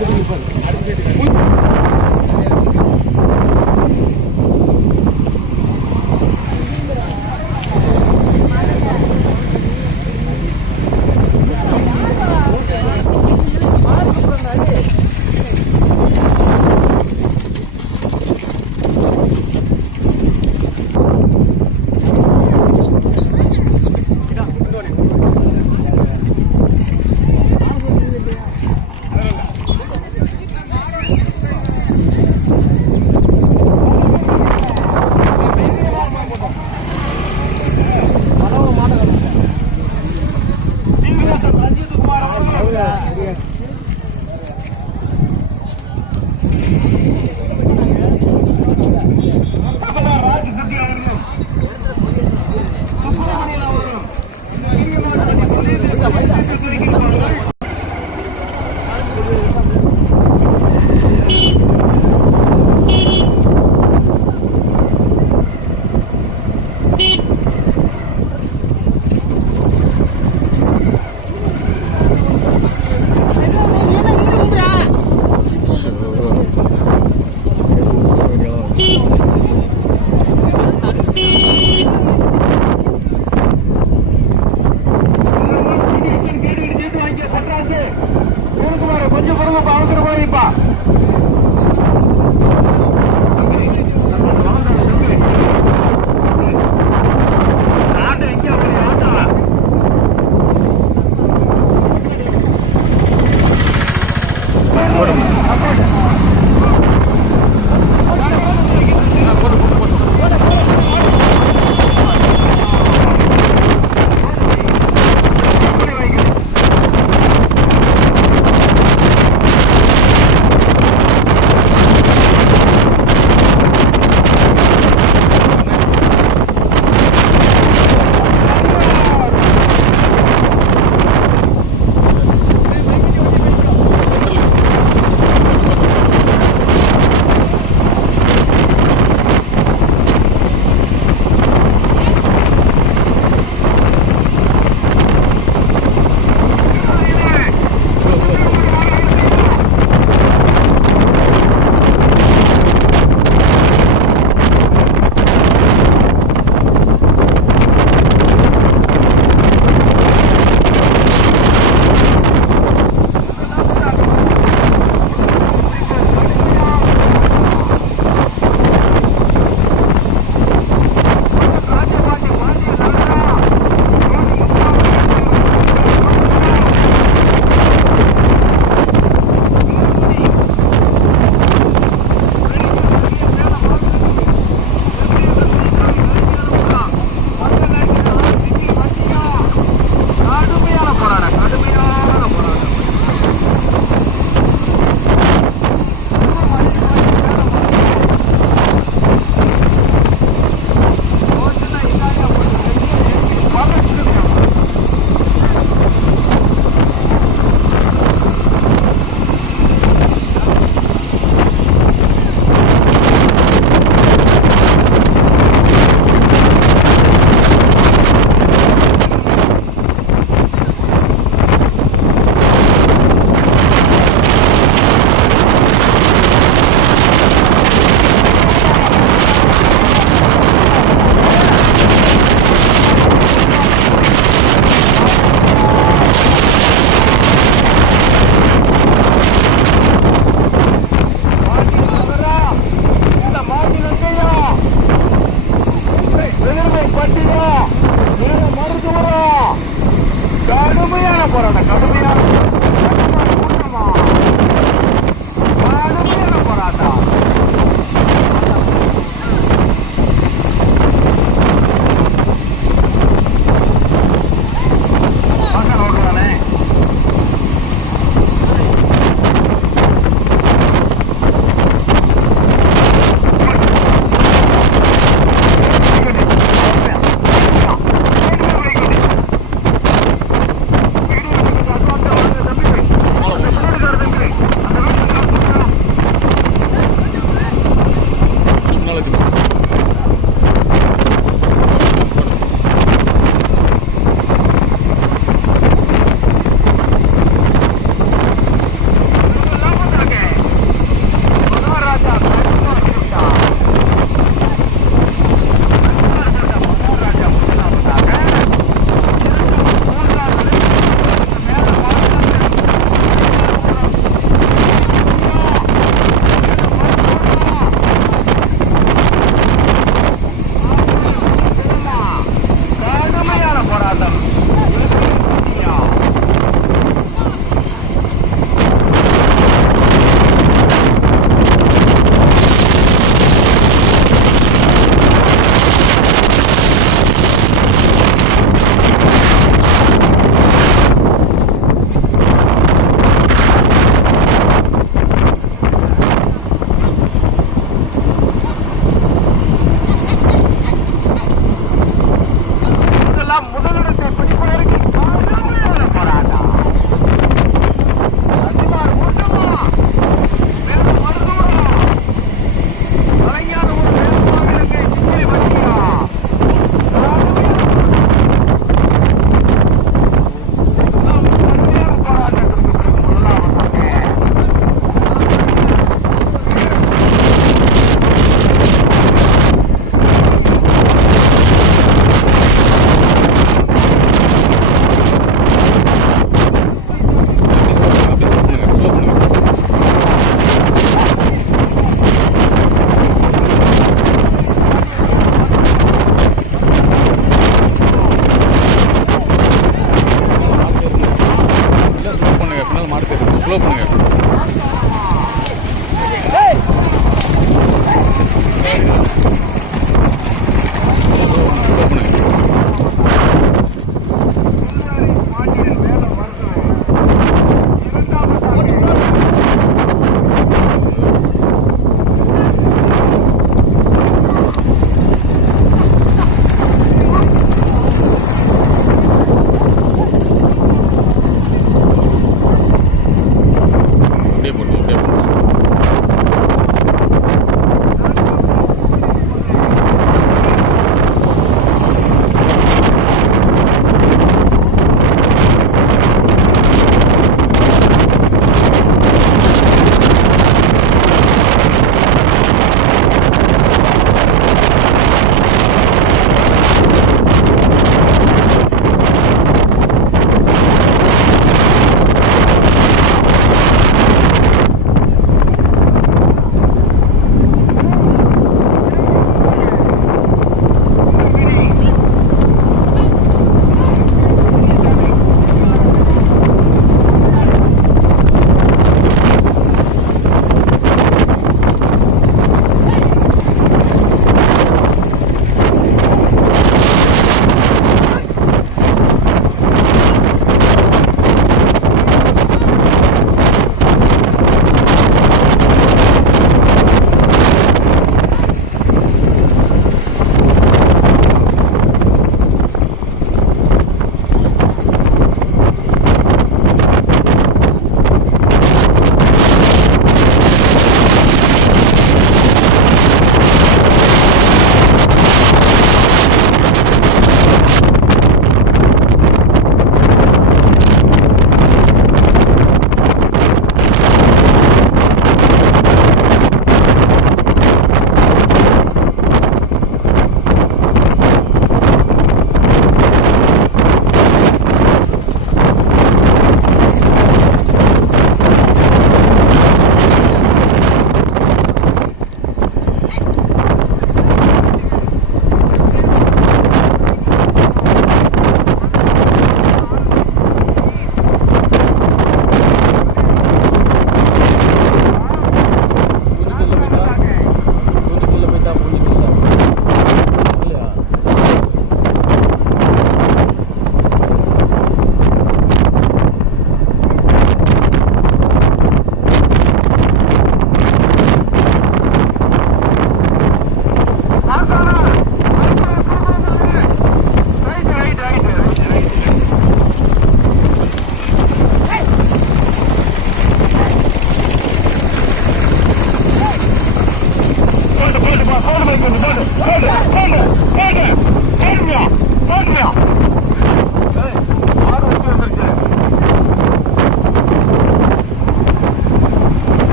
చెప్పండి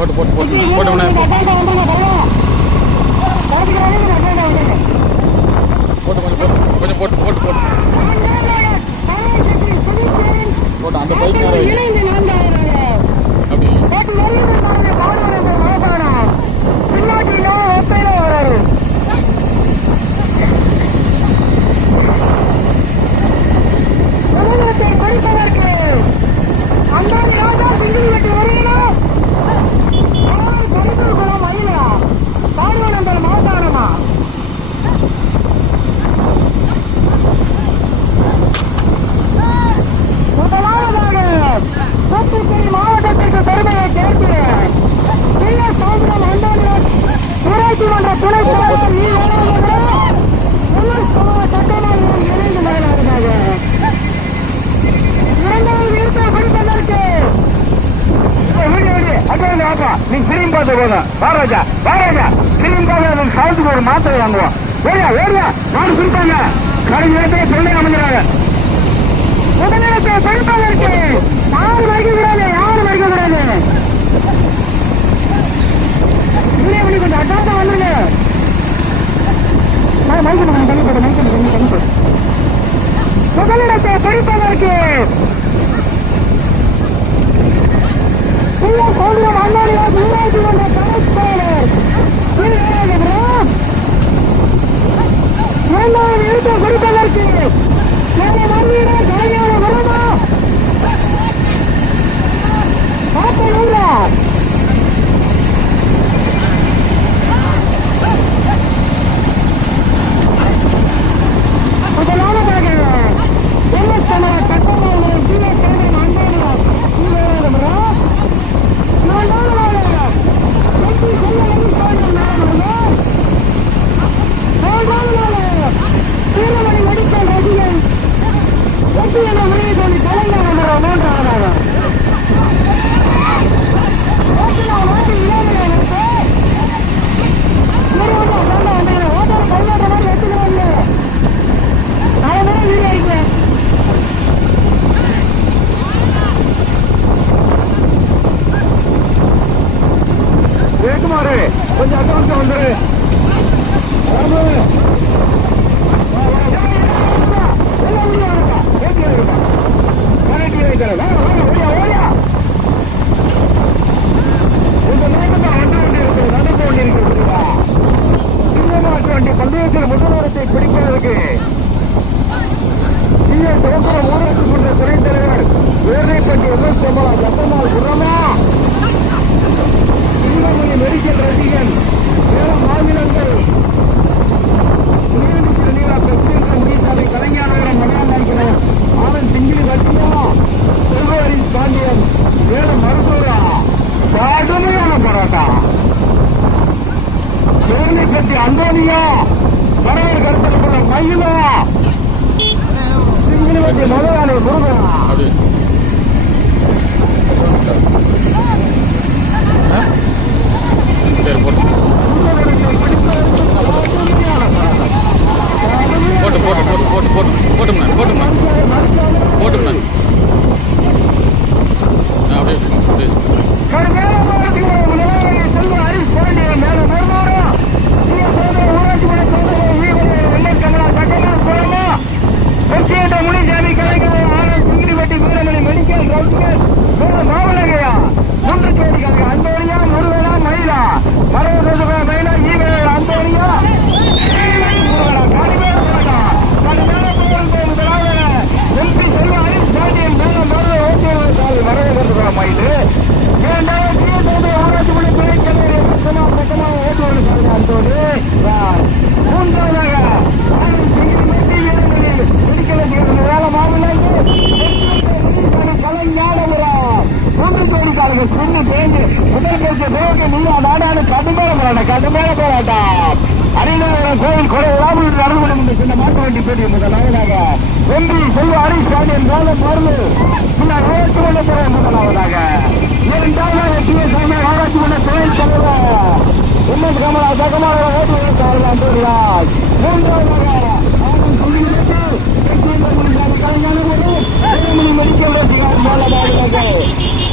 போட்டு போட்டு போட்டு போட்டோம்னா போட்டு கொஞ்சம் போட்டு கொஞ்சம் போட்டு போட்டு போட்டு. போட்டு அந்த பைக் நேரம் அந்த ராஜா சிந்து வீட்டு வருகிறோம் பாடுவனந்தல் மாசாரமா முதலாவதாக தூத்துக்குடி மாவட்டத்திற்கு பெருமையை சேர்க்கிறேன் பிள்ளை சமுத்திரம் ஊராட்சி மன்ற துணைத் தலைவர் ஈ. சட்டமன்றம் இணைந்து மகனாக இரண்டாவது நீங்க திரும்பி போதும். வாராஜா வாராஜா பார்க்க சாவுத்துக்கு ஒரு மாத்திரை வாங்குவோம் ஓடியா ஓடியா நாடு சுருப்பாங்க கடை நேரத்தில் சொல்லி அமைஞ்சாங்க உடனே முதலிடத்தை இருக்கு. யாரும் மறிக்க கூடாது யாரும் மறிக்க கூடாது இல்லையே பண்ணி கொஞ்சம் அட்டாசம் வந்துருங்க நான் மைக்கு பண்ண தண்ணி போட்டு மைக்கு பண்ணி தண்ணி போட்டு முதலிடத்தை பிடிப்பதற்கு பிள்ளை சோதரம் அண்ணாடியா ஊராட்சி இரண்டாவது இடத்தை பிடிப்பதற்கு கடுமையான போராட்டம் சிவனைப்பட்டி அந்தோனியா? கணவர் கருத்தலுக்குள்ள மயிலா சிங்கிலிப்பட்டி முதலாளி முருகனா அப்படி ஆ? சரி போட்டு. போட்டு போட்டு போட்டு போட்டு போட்டு போட்டும்ண்ணா போட்டும்ண்ணா. போட்டும்ண்ணா. அப்படியே அப்படியே முனிசாமி கலைஞர் ஆனந்த் சிங்கிரிப்பட்டி வீரமணி முருகனா மயிலா மரவ மைனா ஈவேல் அந்தோனியா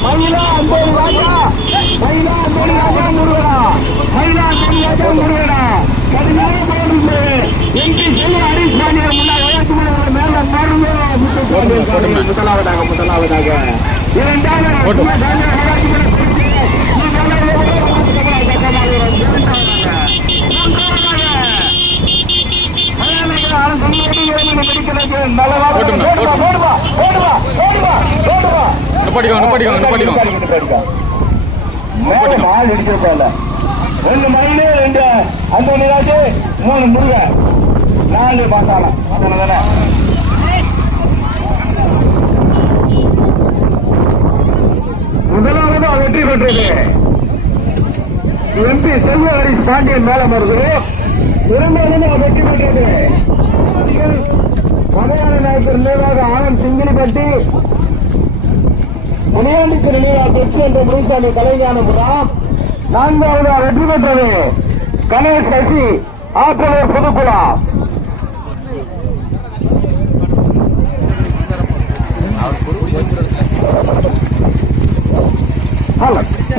மயிலா அன்போடு ராஜா மயிலா அன்போடு ராஜா முருகனா மயிலா அன்போடு ராஜா முருகனா கடுமையான போராட்டம் எம்பி செல்வ ஹரிஷ் முன்னாள் மேல முதலாவதாக முதலாவதாக இரண்டாவது போட்டுங்க, நிப்பாட்டிக்கோங்க நிப்பாட்டிக்கோங்க நிப்பாட்டிக்கோங்க ஆள் இடிச்சிருக்கோம்ல ரெண்டு மண்ணு ரெண்டு அந்த நிராஜு மூணு முருகன் நாலு பாசாலம் தானே முதலாவது வெற்றி பெற்றது. எம்பி செல்வ ஹரிஷ் பாண்டியன் மேல மருது இரண்டாவது வெற்றி பெற்றது. மலையாள நாயக்கர் நினைவாக ஆனந்த் சிங்கிலிப்பட்டி முனியாண்டிக்கு நினைவாக கொச்சி என்ற முனிசாமி கலைஞான கலைஞானபுரம் நான்காவது வெற்றி பெற்றது கணேஷ் சசி ஆற்றலூர் புதுக்குழா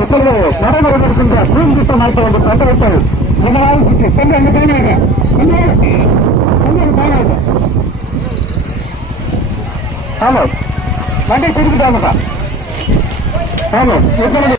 இப்பொழுது நடைபெறவிருக்கின்ற மூன்று நாட்டை என்று கண்டுவிட்டல் இதனால் சென்று அங்கு தெரிவிக்க ஹலோ வண்டி திருப்பிட்டாங்க ஹலோ எத்தனை